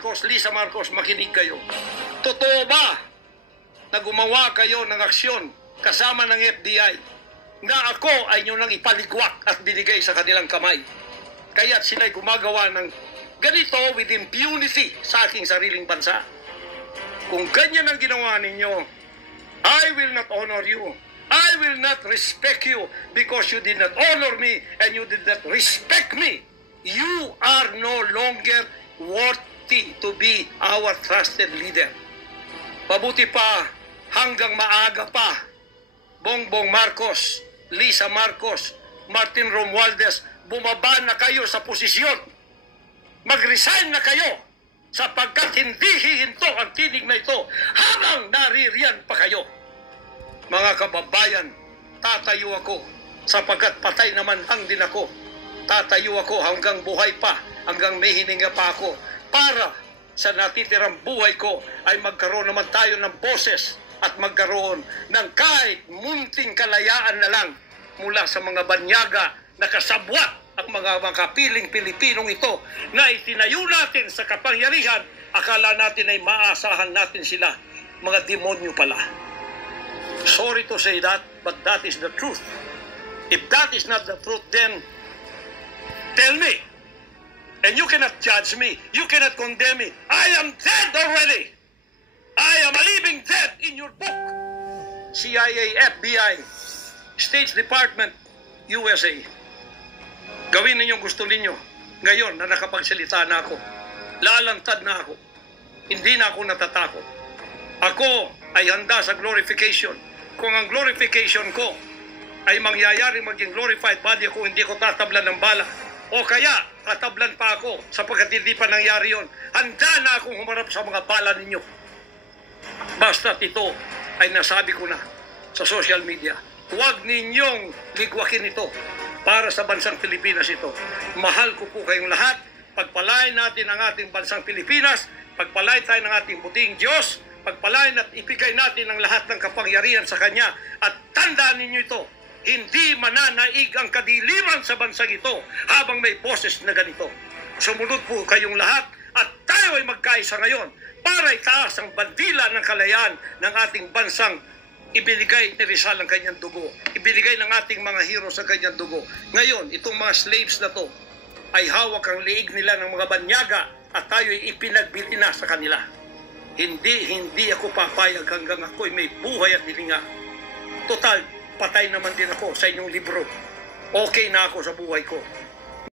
Marcos, Lisa Marcos, makinig kayo. Totoo ba na gumawa kayo ng aksyon kasama ng FBI na ako ay nyo nang ipaligwak at binigay sa kanilang kamay? Kaya't sila'y gumagawa ng ganito with impunity sa aking sariling bansa. Kung ganyan ang ginawa ninyo, I will not honor you. I will not respect you because you did not honor me and you did not respect me. You are no longer worthy to be our trusted leader. Mabuti pa, hanggang maaga pa, Bongbong Marcos, Lisa Marcos, Martin Romualdez, bumaba na kayo sa posisyon. Mag-resign na kayo sapagkat hindi hihinto ang tinig na ito habang naririyan pa kayo. Mga kababayan, tatayo ako sapagkat patay naman hang din ako. Tatayo ako hanggang buhay pa, hanggang may hininga pa ako para sa natitirang buhay ko ay magkaroon naman tayo ng boses at magkaroon ng kahit munting kalayaan na lang mula sa mga banyaga na kasabwat ang mga makapiling Pilipinong ito na itinayo natin sa kapangyarihan. Akala natin ay maasahan natin sila. Mga demonyo pala. Sorry to say that, but that is the truth. If that is not the truth, then tell me. And you cannot judge me. You cannot condemn me. I am dead already. I am a living dead in your book. CIA, FBI, State Department, USA. Gawin ninyong gusto ninyo. Ngayon na nakapagsalita na ako, lalantad na ako. Hindi na ako natatakot. Ako ay handa sa glorification. Kung ang glorification ko ay mangyayari maging glorified body ako, hindi ko tatablan ng bala. O kaya, tatablan pa ako sapagkat hindi pa nangyari yon. Handa na akong humarap sa mga bala ninyo. Basta't ito ay nasabi ko na sa social media. Huwag ninyong ligwakin ito para sa bansang Pilipinas ito. Mahal ko po kayong lahat. Pagpalain natin ang ating bansang Pilipinas. Pagpalain tayo ng ating buting Diyos. Pagpalain at ibigay natin ang lahat ng kapangyarihan sa Kanya. At tandaan ninyo ito, hindi mananaig ang kadiliman sa bansang ito habang may boses na ganito. Sumunod po kayong lahat at tayo ay magkaisa ngayon para itaas ang bandila ng kalayaan ng ating bansang ibinigay ni Rizal ang kanyang dugo. Ibinigay ng ating mga heroes ang kanyang dugo. Ngayon, itong mga slaves na to ay hawak ang liig nila ng mga banyaga at tayo ay ipinagbili na sa kanila. Hindi ako papayag hanggang ako'y may buhay at hilinga. Total, patay naman din ako sa inyong libro. Okay na ako sa buhay ko.